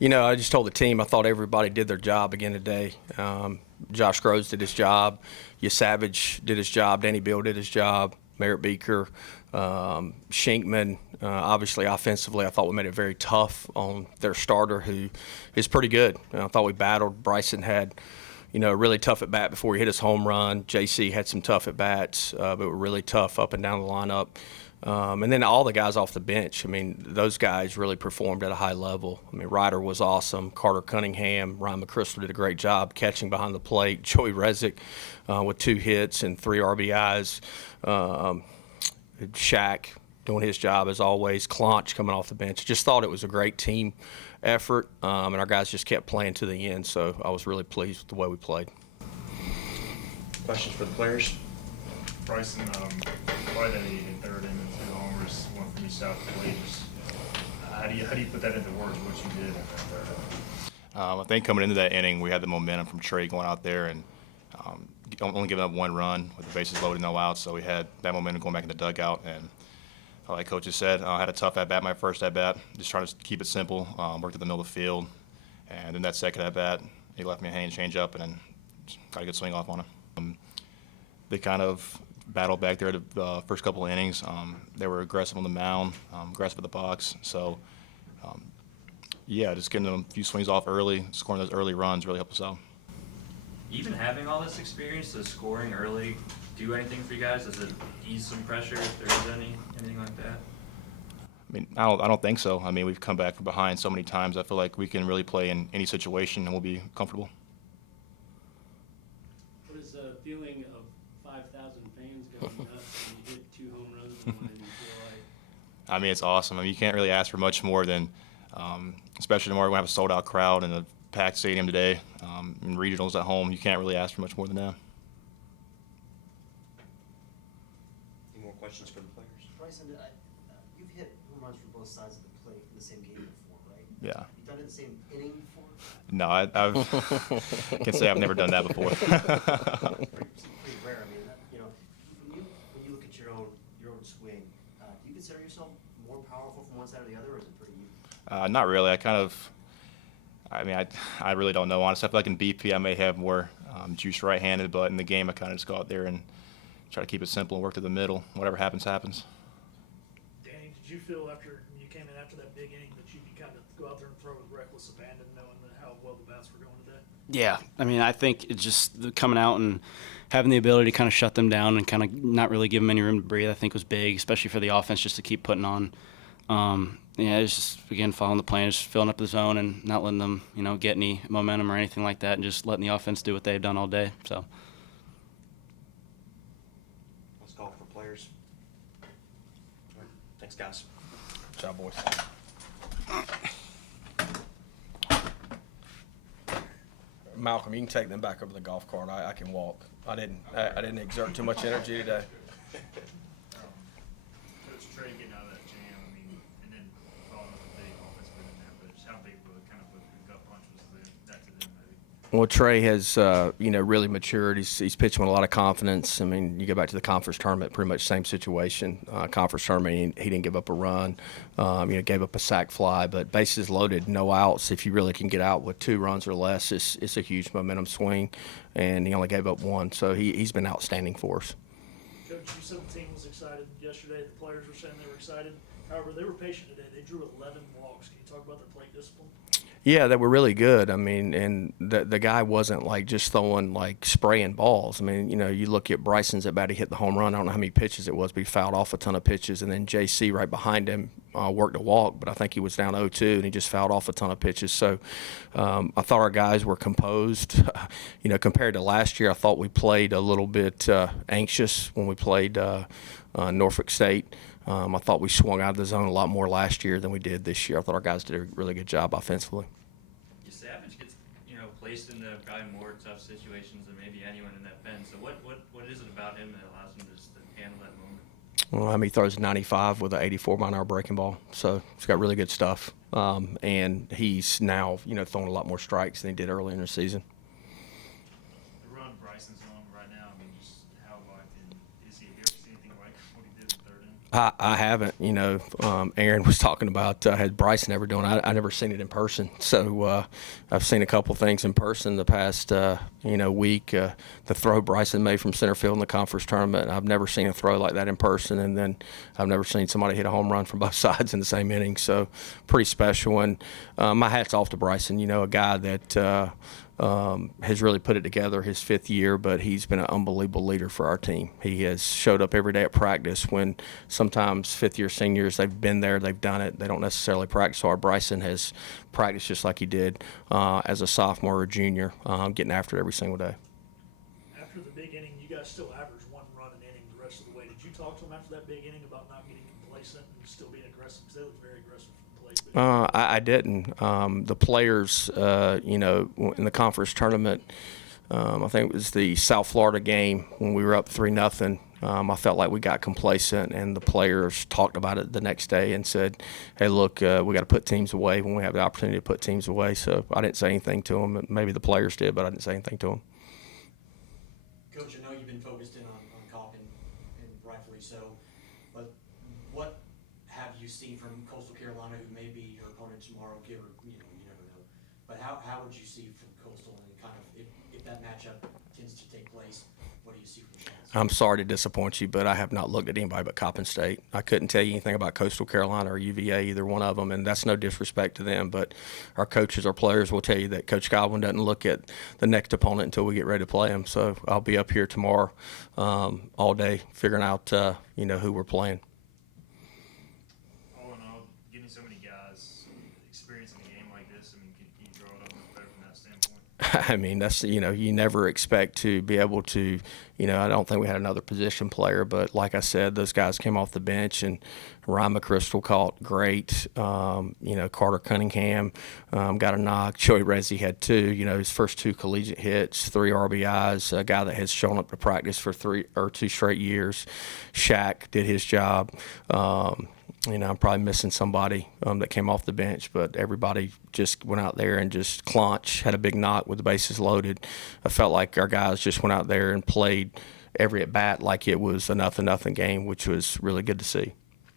I just told the team I thought everybody did their job again today. Josh Groves did his job. Savage did his job. Danny Beal did his job. Merritt Beaker, Shinkman. Obviously, offensively, I thought we made it very tough on their starter, who is pretty good. I thought we battled. Bryson had, really tough at bat before he hit his home run. JC had some tough at bats, but were really tough up and down the lineup. And then all the guys off the bench, those guys really performed at a high level. Ryder was awesome. Carter Cunningham, Ryan McChrystal did a great job catching behind the plate. Joey Rezick with 2 hits and 3 RBIs. Shaq doing his job as always. Clonch coming off the bench. Just thought it was a great team effort, and our guys just kept playing to the end. So I was really pleased with the way we played. Questions for the players? Bryson, why that he hit third inning, 2 homers, 1 from each side of the plate. How do you put that into words, what you did in that third inning? I think coming into that inning, we had the momentum from Trey going out there and only giving up 1 run with the bases loaded, no outs. So we had that momentum going back in the dugout. And like Coach has said, I had a tough at-bat, my first at-bat, just trying to keep it simple, worked at the middle of the field. And then that second at-bat, he left me a hanging change up and then got a good swing off on him. They kind of battled back there the first couple of innings. They were aggressive on the mound, aggressive at the box. So, just getting them a few swings off early, scoring those early runs really helped us out. Even having all this experience, does scoring early do anything for you guys? Does it ease some pressure if there is anything like that? I don't think so. We've come back from behind so many times. I feel like we can really play in any situation and we'll be comfortable. What is the feeling of 5,000 fans going nuts and you hit 2 home runs in one and you feel like? It's awesome. You can't really ask for much more than, especially tomorrow, we're going to have a sold-out crowd and a packed stadium today. And regionals at home, you can't really ask for much more than that. Any more questions for the players? Bryson, you've hit home runs from both sides of the plate in the same game before, right? Yeah. You've done it in the same inning before? No, I can say I've never done that before. Pretty rare. When you look at your own swing, do you consider yourself more powerful from one side or the other, or is it pretty even? Not really. I really don't know. Honestly, I feel like in BP I may have more juice right-handed, but in the game I kind of just go out there and try to keep it simple and work to the middle. Whatever happens, happens. Danny, did you feel after you came in after that big inning that you could kind of go out there and throw with reckless abandon, knowing how well the bats were going today? Yeah, I think it's just coming out and having the ability to kind of shut them down and kind of not really give them any room to breathe, I think was big, especially for the offense just to keep putting on. It's just, again, following the plan, just filling up the zone and not letting them, get any momentum or anything like that and just letting the offense do what they've done all day. So. Let's call for players. All right. Thanks, guys. Good job, boys. Malcolm, you can take them back over the golf cart. I can walk. I didn't exert too much energy today. Coach Trey getting out of that jam, and then following up a big offensive win in that, but just how big of a kind of a gut punch was that to them, maybe? Well, Trey has, really matured. He's pitching with a lot of confidence. You go back to the conference tournament, pretty much same situation. Conference tournament, he didn't give up a run. Gave up a sac fly, but bases loaded, no outs. If you really can get out with 2 runs or less, it's a huge momentum swing, and he only gave up 1. So he's been outstanding for us. Coach, you said the team was excited yesterday. The players were saying they were excited. However, they were patient today. They drew 11 walks. Can you talk about their plate discipline? Yeah, they were really good. And the guy wasn't just throwing spraying balls. You look at Bryson's at bat, he hit the home run. I don't know how many pitches it was, but he fouled off a ton of pitches. And then JC right behind him worked a walk, but I think he was down 0-2 and he just fouled off a ton of pitches. So I thought our guys were composed. Compared to last year, I thought we played a little bit anxious when we played Norfolk State. I thought we swung out of the zone a lot more last year than we did this year. I thought our guys did a really good job offensively. Savage gets, placed into probably more tough situations than maybe anyone in that pen. So what is it about him that allows him to just handle that moment? Well, he throws 95 with an 84-mile-an-hour breaking ball, so he's got really good stuff. And he's now, throwing a lot more strikes than he did earlier in the season. The run Bryson's on right now, just how locked in is he? Have you ever seen anything like what he did in the third inning? I haven't. Aaron was talking about had Bryson ever doing. I never seen it in person. So I've seen a couple things in person the past week. The throw Bryson made from center field in the conference tournament. I've never seen a throw like that in person, and then I've never seen somebody hit a home run from both sides in the same inning. So pretty special. And my hat's off to Bryson. A guy that. Has really put it together his 5th year, but he's been an unbelievable leader for our team. He has showed up every day at practice when sometimes 5th-year seniors, they've been there, they've done it, they don't necessarily practice hard. Bryson has practiced just like he did as a sophomore or junior, getting after it every single day. After the big inning, you guys still average 1 run an inning the rest of the way. Did you talk to him after that big inning about not getting complacent and still being aggressive? Because they looked very aggressive from the plate. I didn't. The players, in the conference tournament, I think it was the South Florida game when we were up 3-0. I felt like we got complacent, and the players talked about it the next day and said, "Hey, look, we got to put teams away when we have the opportunity to put teams away." So I didn't say anything to them. Maybe the players did, but I didn't say anything to them. Coach, I know you've been focused in on Coppin, and rightfully so, but what have you seen from Coastal Carolina, who may be your opponent tomorrow, you never know, but how would you see from Coastal, and kind of if that matchup tends to take place, what do you see from Chance? I'm sorry to disappoint you, but I have not looked at anybody but Coppin State. I couldn't tell you anything about Coastal Carolina or UVA, either one of them, and that's no disrespect to them, but our coaches, our players will tell you that Coach Godwin doesn't look at the next opponent until we get ready to play them. So I'll be up here tomorrow all day figuring out, who we're playing. All in all, getting so many guys experiencing a game like this, can you draw it up much better from that standpoint? I mean, that's, you never expect to be able to, I don't think we had another position player, but like I said, those guys came off the bench, and Ryan McChrystal caught great. Carter Cunningham got a knock. Joey Rezzi had 2, his first 2 collegiate hits, 3 RBIs, a guy that has shown up to practice for 2 straight years. Shaq did his job. I'm probably missing somebody that came off the bench, but everybody just went out there and just clutch, had a big knock with the bases loaded. I felt like our guys just went out there and played every at-bat like it was a 0-0 game, which was really good to see.